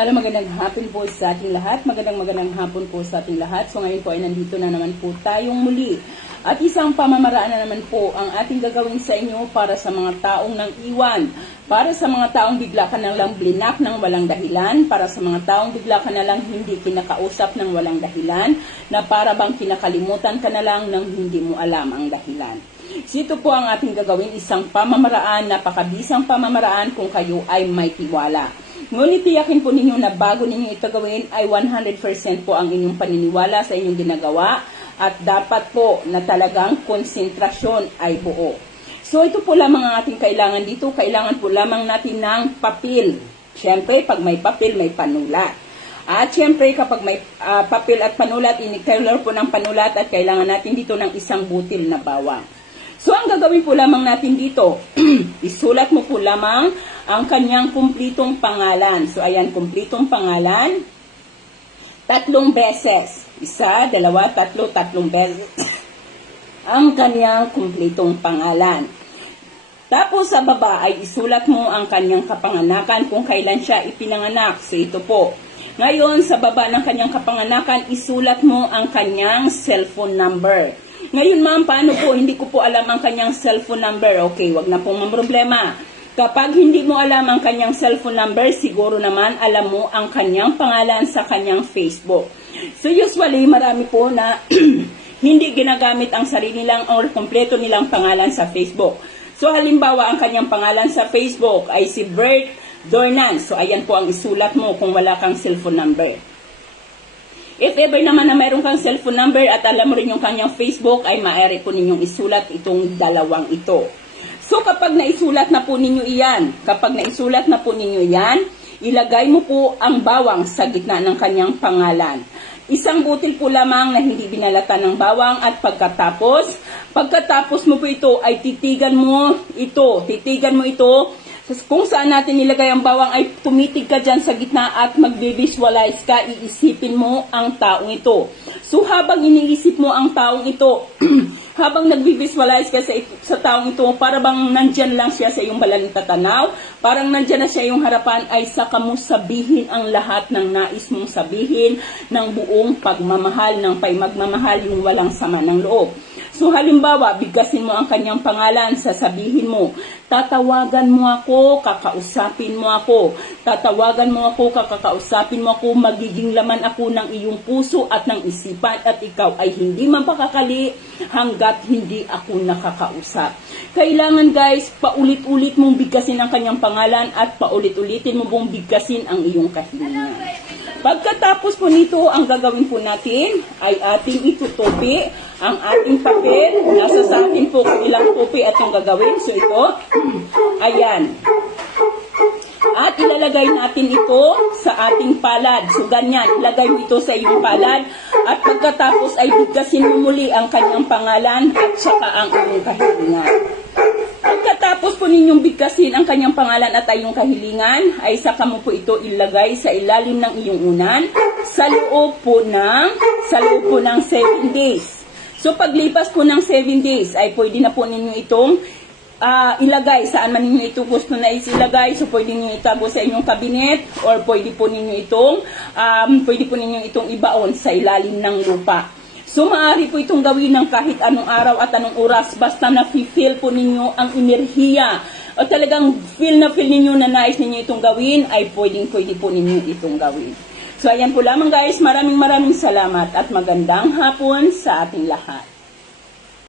Hello, magandang hapon po sa ating lahat. Magandang magandang hapon po sa ating lahat. So ngayon po ay nandito na naman po tayong muli. At isang pamamaraan na naman po ang ating gagawin sa inyo para sa mga taong nang iwan. Para sa mga taong bigla ka na lang blinak ng walang dahilan. Para sa mga taong bigla ka na lang hindi kinakausap ng walang dahilan. Na para bang kinakalimutan ka na lang ng hindi mo alam ang dahilan. So ito po ang ating gagawin, isang pamamaraan, napakabisang pamamaraan kung kayo ay may tiwala. Ngunit tiyakin po ninyo na bago ninyo ito gawin ay 100% po ang inyong paniniwala sa inyong ginagawa at dapat po na talagang konsentrasyon ay buo. So ito po lamang ang ating kailangan dito. Kailangan po lamang natin ng papel. Siyempre, pag may papel, may panulat. At syempre, kapag may ah, papel at panulat, ini-color po ng panulat at kailangan natin dito ng isang butil na bawang. So, ang gagawin po lamang natin dito, isulat mo po lamang ang kanyang kumplitong pangalan. So, ayan, kumplitong pangalan. Tatlong beses. Isa, dalawa, tatlo, tatlong beses. ang kanyang kumplitong pangalan. Tapos sa baba ay isulat mo ang kanyang kapanganakan kung kailan siya ipinanganak. So ito po. Ngayon, sa baba ng kanyang kapanganakan, isulat mo ang kanyang cellphone number. Ngayon ma'am, paano po? Hindi ko po alam ang kanyang cellphone number. Okay, wag na pong problema. Kapag hindi mo alam ang kanyang cellphone number, siguro naman alam mo ang kanyang pangalan sa kanyang Facebook. So usually, marami po na hindi ginagamit ang sarili nilang or kompleto nilang pangalan sa Facebook. So halimbawa, ang kanyang pangalan sa Facebook ay si Bert Dornan. So ayan po ang isulat mo kung wala kang cellphone number. If ever naman na mayroon kang cellphone number at alam mo rin yung kanyang Facebook, ay maaari po ninyong isulat itong dalawang ito. So kapag naisulat na po ninyo iyan, kapag naisulat na po ninyo iyan, ilagay mo po ang bawang sa gitna ng kanyang pangalan. Isang butil po lamang na hindi binalatan ng bawang at pagkatapos, pagkatapos mo po ito ay titigan mo ito, titigan mo ito kung saan natin nilagay ang bawang ay tumitig ka dyan sa gitna at magbe-visualize ka, iisipin mo ang taong ito. So habang iniisip mo ang taong ito, habang nagbe-visualize ka sa, sa taong ito, para bang nandyan lang siya sa iyong balang tatanaw, parang nandyan na siya yung harapan, ay saka mo sabihin ang lahat ng nais mong sabihin ng buong pagmamahal, ng paimagmamahal, yung walang sama ng loob. So halimbawa, bigkasin mo ang kanyang pangalan, sasabihin mo, tatawagan mo ako, kakausapin mo ako, tatawagan mo ako, kakakausapin mo ako, magiging laman ako ng iyong puso at ng isipan at ikaw ay hindi mapakakali hanggat hindi ako nakakausap. Kailangan guys, paulit-ulit mong bigkasin ang kanyang pangalan at paulit-ulitin mo mong bigkasin ang iyong kahilingan. Pagkatapos po nito, ang gagawin po natin ay ating itutupi ang ating papel. Nasa sa atin po kung ilang tupi at yung gagawin. So ito, ayan. At ilalagay natin ito sa ating palad. So ganyan, ilagay mo ito sa iyong palad. At pagkatapos ay bigkasin mo muli ang kanyang pangalan at saka ang iyong kahilingan. Pagkatapos po ninyong bigkasin ang kanyang pangalan at iyong kahilingan, ay saka mo po ito ilagay sa ilalim ng iyong unan sa loob po ng, sa loob po ng 7 days. So paglipas po ng 7 days, ay pwede na po ninyo itong ah, ilagay saan man ninyo ito gusto na isilagay. So pwede niyo itago sa inyong kabinet or pwede po ninyo itong, um, pwede po ninyo itong ibaon sa ilalim ng lupa. So, maaari po itong gawin ng kahit anong araw at anong oras basta na-feel po ninyo ang enerhiya o talagang feel na feel ninyo na nais ninyo itong gawin ay pwedeng pwede po ninyo itong gawin. So, ayan po lamang guys. Maraming maraming salamat at magandang hapon sa ating lahat.